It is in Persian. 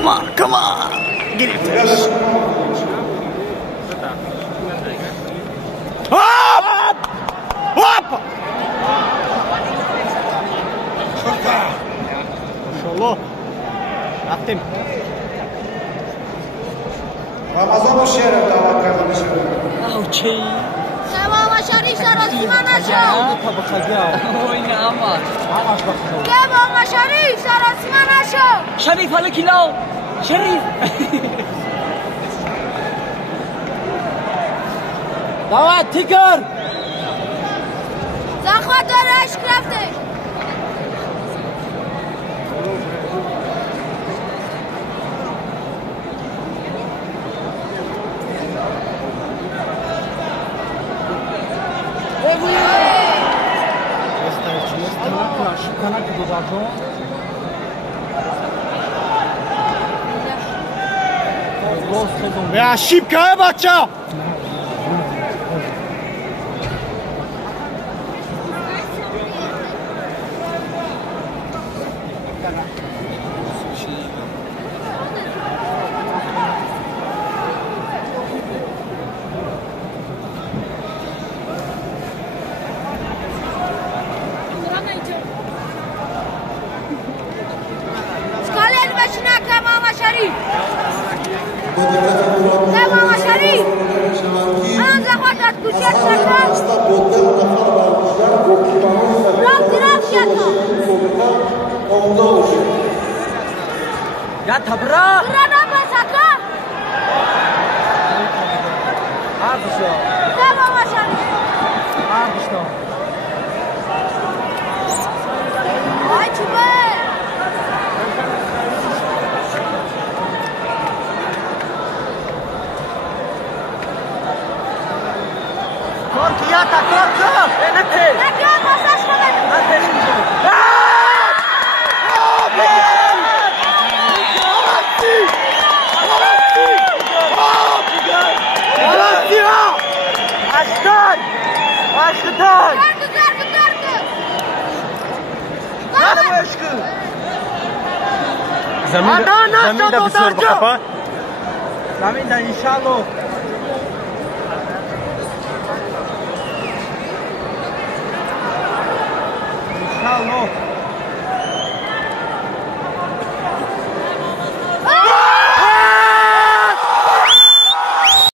Come on, come on. Get it fresh. Hop! Hop! MashaAllah. رفتیم. رمضان و شعر دعوت کرده بشه. اوکی. تمام شریف سراسی من نشو. اوه نه اما. تمام شریف سراسی من نشو. شریف حالا کیلو. شریف. دعوت تیکر. زخوات داره عشق رفتش. به شیب که بچه سکالر بشینه تمام شریف. تمام شریف. الان زخواتت کوچک شکن. رفت شکن. یا تبرا برا نبسکن. تمام شریف. آی چوبه. Korkiyata korku. Nete. نکن بسش کنه. زمین در بسیار بخفا. زمین در انشاءالله